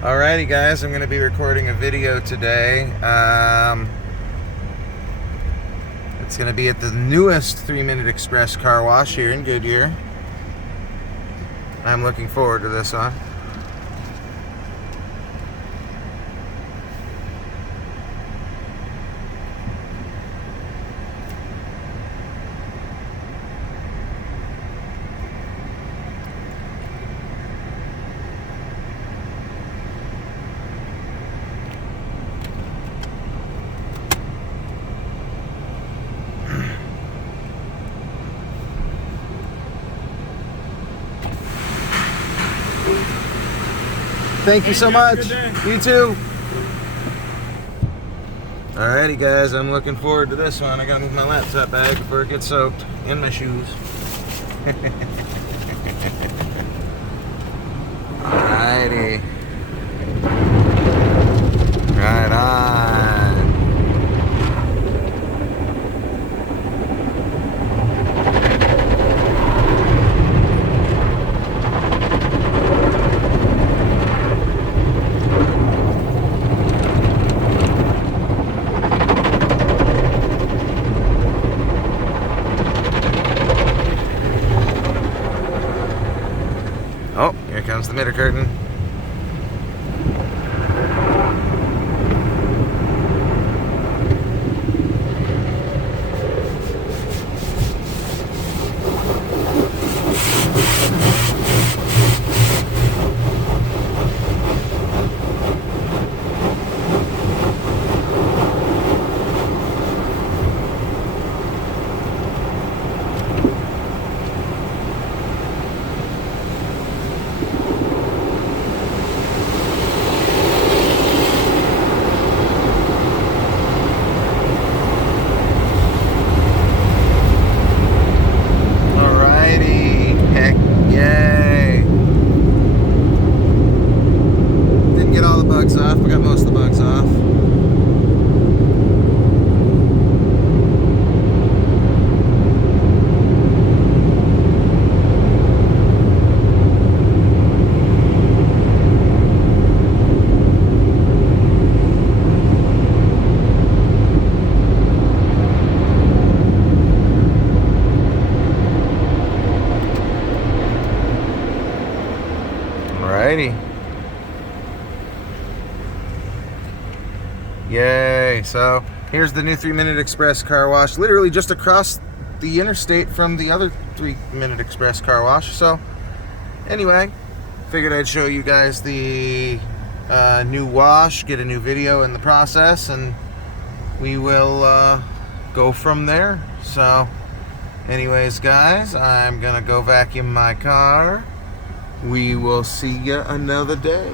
Alrighty guys, I'm going to be recording a video today. It's going to be at the newest 3-Minute Express car wash here in Goodyear. I'm looking forward to this one. Thank you so much. You too. Alrighty guys, I'm looking forward to this one. I gotta move my laptop bag before it gets soaked in my shoes. Alrighty. Right on. Oh, here comes the midder curtain. Off. We got most of the bugs off. Alrighty. Yay. So here's the new 3-Minute Express car wash, literally just across the interstate from the other 3-Minute Express car wash. So anyway, figured I'd show you guys the new wash, get a new video in the process, and we will go from there. So anyways guys, I'm gonna go vacuum my car. We will see you another day.